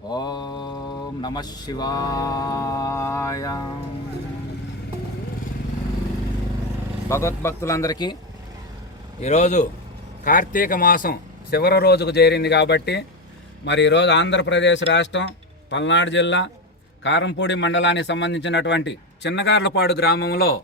ఓం నమ శివాయ. భగవద్భక్తులందరికీ ఈరోజు కార్తీక మాసం చివరి రోజుకు చేరింది కాబట్టి మరి ఈరోజు ఆంధ్రప్రదేశ్ రాష్ట్రం పల్నాడు జిల్లా కారంపూడి మండలానికి సంబంధించినటువంటి చిన్నగార్లపాడు గ్రామంలో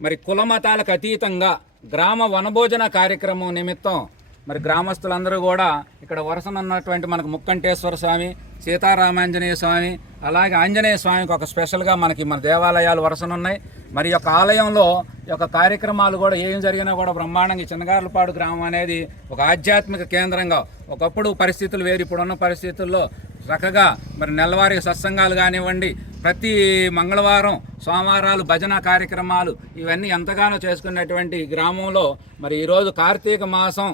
మరి కులమతాలకు అతీతంగా గ్రామ వనభోజన కార్యక్రమం నిమిత్తం మరి గ్రామస్తులందరూ కూడా ఇక్కడ వరుసనున్నటువంటి మనకు ముక్కంటేశ్వర స్వామి సీతారామాంజనేయ స్వామి అలాగే ఆంజనేయ స్వామికి ఒక స్పెషల్గా మనకి మన దేవాలయాలు వరుసనున్నాయి. మరి యొక్క ఆలయంలో యొక్క కార్యక్రమాలు కూడా ఏం జరిగినా కూడా బ్రహ్మాండంగా చిన్నగార్లపాడు గ్రామం అనేది ఒక ఆధ్యాత్మిక కేంద్రంగా ఒకప్పుడు పరిస్థితులు వేరు ఇప్పుడున్న పరిస్థితుల్లో చక్కగా మరి నెలవారీ సత్సంగాలు కానివ్వండి ప్రతి మంగళవారం సోమవారాలు భజన కార్యక్రమాలు ఇవన్నీ ఎంతగానో చేసుకున్నటువంటి ఈ గ్రామంలో మరి ఈరోజు కార్తీక మాసం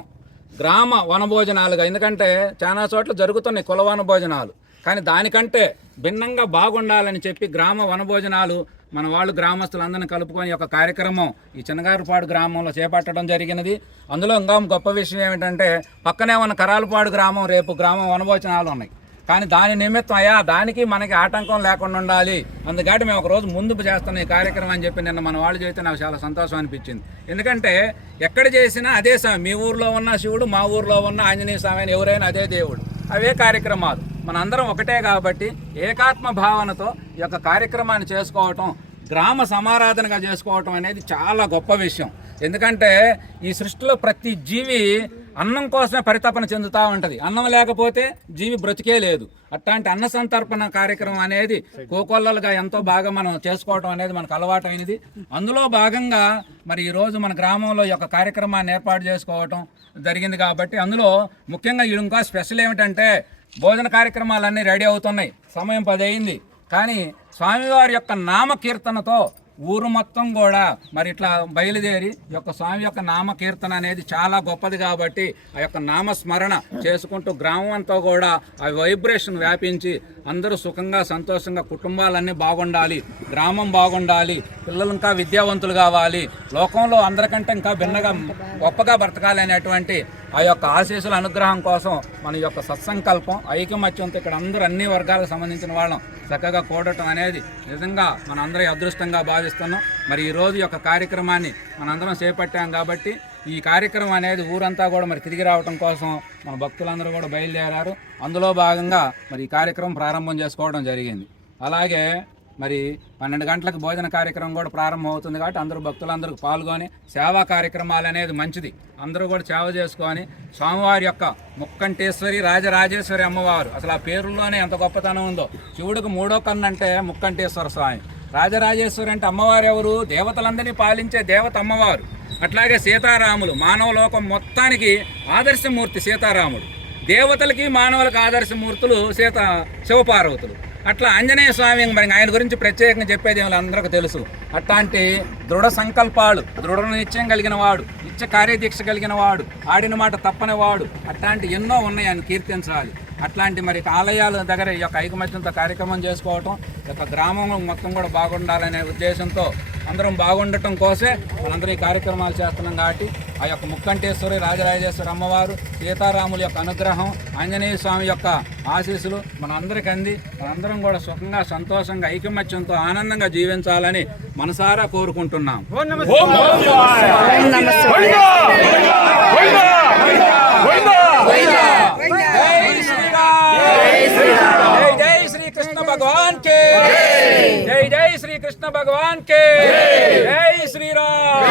గ్రామ వనభోజనాలుగా. ఎందుకంటే చాలా చోట్ల జరుగుతున్నాయి కుల వనభోజనాలు. కానీ దానికంటే భిన్నంగా బాగుండాలని చెప్పి గ్రామ వనభోజనాలు మన వాళ్ళు గ్రామస్తులందరినీ కలుపుకొని ఒక కార్యక్రమం ఈ చిన్నగారుపాడు గ్రామంలో చేపట్టడం జరిగినది. అందులో ఇంకా గొప్ప విషయం ఏమిటంటే పక్కనే ఉన్న కరాలపాడు గ్రామం రేపు గ్రామం వనభోజనాలు ఉన్నాయి. కానీ దాని నిమిత్తం అయ్యా దానికి మనకి ఆటంకం లేకుండా ఉండాలి. అందుకని మేము ఒకరోజు ముందుకు ముందు చేస్తున్న ఈ కార్యక్రమం అని చెప్పి నిన్న మన వాళ్ళు చేస్తే నాకు చాలా సంతోషం అనిపించింది. ఎందుకంటే ఎక్కడ చేసినా అదే స్వామి మీ ఊర్లో ఉన్న శివుడు మా ఊర్లో ఉన్న ఆంజనేయ స్వామి అని ఎవరైనా అదే దేవుడు. అవే కార్యక్రమాలు. మనందరం ఒకటే కాబట్టి ఏకాత్మ భావనతో ఈ యొక్క కార్యక్రమాన్ని చేసుకోవటం గ్రామ సమారాధనగా చేసుకోవటం అనేది చాలా గొప్ప విషయం. ఎందుకంటే ఈ సృష్టిలో ప్రతి జీవి అన్నం కోసమే పరితపన చెందుతూ ఉంటుంది. అన్నం లేకపోతే జీవి బ్రతికే లేదు. అట్లాంటి అన్న సంతర్పణ కార్యక్రమం అనేది కోకొల్లలుగా ఎంతో బాగా మనం చేసుకోవటం అనేది మనకు అలవాటైనది. అందులో భాగంగా మరి ఈరోజు మన గ్రామంలో ఈ యొక్క కార్యక్రమాన్ని ఏర్పాటు చేసుకోవటం జరిగింది కాబట్టి అందులో ముఖ్యంగా ఈ ఇంకా స్పెషల్ ఏమిటంటే భోజన కార్యక్రమాలన్నీ రెడీ అవుతున్నాయి. సమయం పది అయింది. కానీ స్వామివారి యొక్క నామకీర్తనతో ఊరు మొత్తం కూడా మరి ఇట్లా బయలుదేరి యొక్క స్వామి యొక్క నామ కీర్తన అనేది చాలా గొప్పది కాబట్టి ఆ యొక్క నామస్మరణ చేసుకుంటూ గ్రామం అంతా కూడా ఆ వైబ్రేషన్ వ్యాపించి అందరూ సుఖంగా సంతోషంగా కుటుంబాలన్నీ బాగుండాలి గ్రామం బాగుండాలి పిల్లలు ఇంకా విద్యావంతులు కావాలి లోకంలో అందరికంటే ఇంకా భిన్నగా గొప్పగా బ్రతకాలి అనేటువంటి ఆ యొక్క ఆశీస్సుల అనుగ్రహం కోసం మన యొక్క సత్సంకల్పం ఐకమత్యంతో ఇక్కడ అందరూ అన్ని వర్గాలకు సంబంధించిన వాళ్ళం చక్కగా కూడటం అనేది నిజంగా మనందరి అదృష్టంగా భావిస్తున్నాం. మరి ఈ రోజు యొక్క కార్యక్రమాన్ని మనందరం చేపట్టాం కాబట్టి ఈ కార్యక్రమం అనేది ఊరంతా కూడా మరి తిరిగి రావడం కోసం మన భక్తులందరూ కూడా బయలుదేరారు. అందులో భాగంగా మరి ఈ కార్యక్రమం ప్రారంభం చేసుకోవడం జరిగింది. అలాగే మరి పన్నెండు గంటలకు భోజన కార్యక్రమం కూడా ప్రారంభం అవుతుంది కాబట్టి అందరూ భక్తులందరూ పాల్గొని సేవా కార్యక్రమాలు అనేది మంచిది. అందరూ కూడా సేవ చేసుకొని స్వామివారి యొక్క ముక్కంటేశ్వరి రాజరాజేశ్వరి అమ్మవారు అసలు ఆ పేరులోనే ఎంత గొప్పతనం ఉందో. శివుడికి మూడో కన్నంటే అంటే ముక్కంటేశ్వర స్వామి. రాజరాజేశ్వరి అంటే అమ్మవారు ఎవరు? దేవతలందరినీ పాలించే దేవత అమ్మవారు. అట్లాగే సీతారాములు మానవ లోకం మొత్తానికి ఆదర్శమూర్తి సీతారాముడు. దేవతలకి మానవులకు ఆదర్శమూర్తులు సీత శివపార్వతులు. అట్లా ఆంజనేయ స్వామి మరి ఆయన గురించి ప్రత్యేకంగా చెప్పేది అందరికీ తెలుసు. అట్లాంటి దృఢ సంకల్పాలు దృఢ నిశ్చయం కలిగిన వాడు నిత్య కార్యదీక్ష కలిగిన వాడు ఆడిన మాట తప్పని వాడు అట్లాంటి ఎన్నో ఉన్నాయి ఆయన కీర్తించాలి అట్లాంటి మరి ఆలయాల దగ్గర ఈ యొక్క ఐకమత్యంతో కార్యక్రమం చేసుకోవటం ఈ యొక్క గ్రామం మొత్తం కూడా బాగుండాలనే ఉద్దేశంతో అందరం బాగుండటం కోసే మనందరం ఈ కార్యక్రమాలు చేస్తున్నాం కాబట్టి ఆ యొక్క ముక్కంటేశ్వరి రాజరాజేశ్వరి అమ్మవారు సీతారాముల యొక్క అనుగ్రహం ఆంజనేయ స్వామి యొక్క ఆశీస్సులు మనందరికీ అంది. మనందరం కూడా సుఖంగా సంతోషంగా ఐకమత్యంతో ఆనందంగా జీవించాలని మనసారా కోరుకుంటున్నాం. శ్రీ కృష్ణ భగవాన్ కే జై శ్రీరామ్